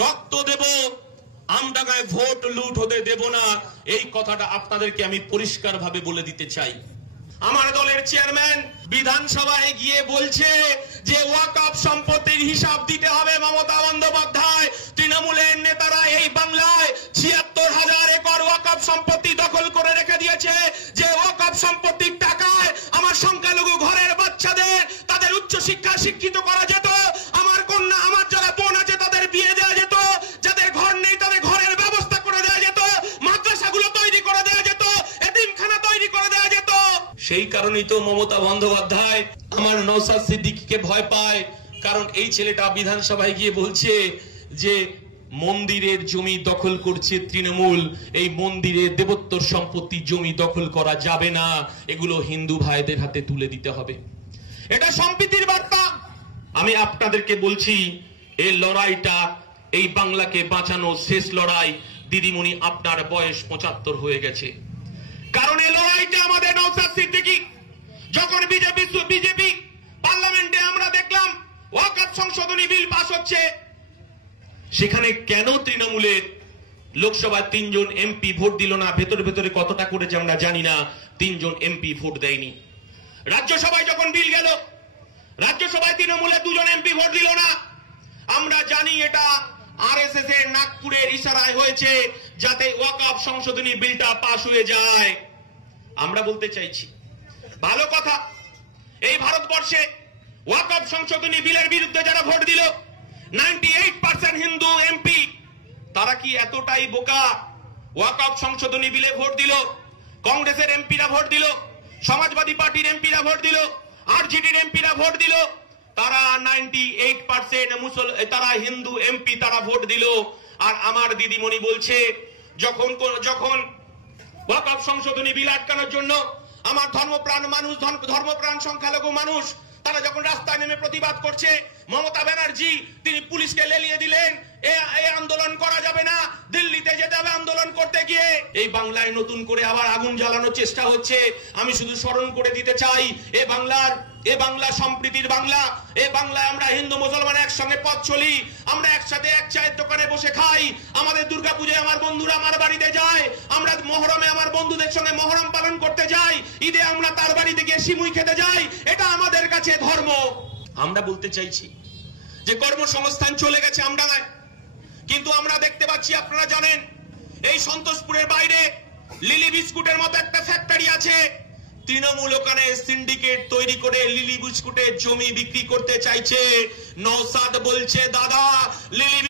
রক্ত দেব, আমডাঙ্গায় ভোট লুট হতে দেব না, এই কথাটা আপনাদেরকে আমি পরিষ্কার ভাবে বলে দিতে চাই। আমার দলের চেয়ারম্যান বিধানসভায় গিয়ে বলছে যে ওয়াকফ সম্পত্তির হিসাব দিতে হবে মমতা বন্দ্যোপাধ্যায়। তৃণমূলের নেতারা এই বাংলায় ৭৬,০০০ একর ওয়াকফ সম্পত্তি দখল করে রেখে দিয়েছে, যে ওয়াকফ সম্পত্তির টাকায় আমার সংখ্যালঘু ঘরের বাচ্চাদের তাদের উচ্চ শিক্ষা শিক্ষিত করা যেত, আমার কন্যা আমার যারা বোন আছে তাদের বিয়ে দেওয়া যেত, যাদের ঘর নেই তাদের ঘরের ব্যবস্থা করে দেওয়া যেত, মাদ্রাসাগুলো তৈরি করে দেওয়া যেত, এতিমখানা তৈরি করে দেওয়া যেত। সেই কারণেই তো মমতা বন্দ্যোপাধ্যায় আমার নওশাদ সিদ্দিকীকে ভয় পায়, কারণ এই ছেলেটা বিধানসভায় গিয়ে বলছে যে মন্দিরের জমি দখল করছে তৃণমূল, এই মন্দিরে দেবোত্তর সম্পত্তি জমি দখল করা যাবে না, এগুলো হিন্দু ভাইদের হাতে তুলে দিতে হবে। এটা সম্প্রীতির বার্তা। আমি আপনাদেরকে বলছি এই লড়াইটা, এই বাংলাকে বাঁচানো শেষ লড়াই। দিদিমণি আপনার বয়স ৭৫ হয়ে গেছে, কারণ এই লড়াইটা আমাদের নওশাদ সিদ্দিকী যখন বিজেপি পার্লামেন্টে আমরা দেখলাম ওয়াকফ সংশোধনী বিল পাস হচ্ছে, সেখানে কেন তৃণমূলের লোকসভায় ৩ জন এমপি ভোট দিল না? ভেতরে ভেতরে কতটা করেছে আমরা জানি না, ৩ জন এমপি ভোট দেয়নি। রাজ্যসভায় যখন বিল গেল, রাজ্যসভায় তৃণমূলের 2 জন এমপি ভোট দিল না। আমরা জানি এটা আরএসএস এর নাগপুরের ইশারায় হয়েছে যাতে ওয়াকফ সংশোধনী বিলটা পাস হয়ে যায়। আমরা বলতে চাইছি ভালো কথা, এই ভারতবর্ষে ওয়াকফ সংশোধনী বিলের বিরুদ্ধে যারা ভোট দিল 98% হিন্দু এমপি, তারা কি এতটাই বোকা? ওয়াকফ সংশোধনী বিলে ভোট দিল, কংগ্রেসের এমপিরা ভোট দিল, সমাজবাদী পার্টির এমপিরা ভোট দিল, আরজেডির এমপিরা ভোট দিল, তারা 98% তারা হিন্দু এমপি, তারা ভোট দিল। আর আমার দিদিমণি বলছে যখন ওয়াকফ সংশোধনী বিল আটকানোর জন্য আমার ধর্মপ্রাণ মানুষ, ধর্মপ্রাণ সংখ্যালঘু মানুষ তারা যখন রাস্তায় নেমে প্রতিবাদ করছে, মমতা ব্যানার্জি তিনি পুলিশকে লেলিয়ে দিলেন, এই আন্দোলন করা যাবে না, দিল্লিতে যেতে হবে আন্দোলন করতে গিয়ে। এই বাংলায় নতুন করে আবার আগুন জ্বালানোর চেষ্টা হচ্ছে। আমি শুধু স্মরণ করে দিতে চাই, এ বাংলা সম্প্রীতির বাংলা, এ বাংলায় আমরা হিন্দু মুসলমান একসঙ্গে পথ চলি, আমরা একসাথে এক চায়ের দোকানে বসে খাই, আমাদের দুর্গাপূজায় আমার বন্ধুরা আমার বাড়িতে যায়, আমরা মহরমে আমার বন্ধুদের সঙ্গে মহরম পালন করতে যাই, ঈদে আমরা তার বাড়িতে গিয়ে সিমুই খেতে যাই, এটা আমাদের কাছে ধর্ম। আমরা বলতে চাইছি যে কর্মসংস্থান চলে গেছে আমডাঙ্গায়, কিন্তু আমরা দেখতে পাচ্ছি, আপনারা জানেন এই সন্তোষপুরের বাইরে লিলি বিস্কুটের মতো একটা ফ্যাক্টরি আছে, তৃণমূল ওখানে সিন্ডিকেট তৈরি করে লিলি বিস্কুটের জমি বিক্রি করতে চাইছে। নওশাদ বলছে দাদা লিলি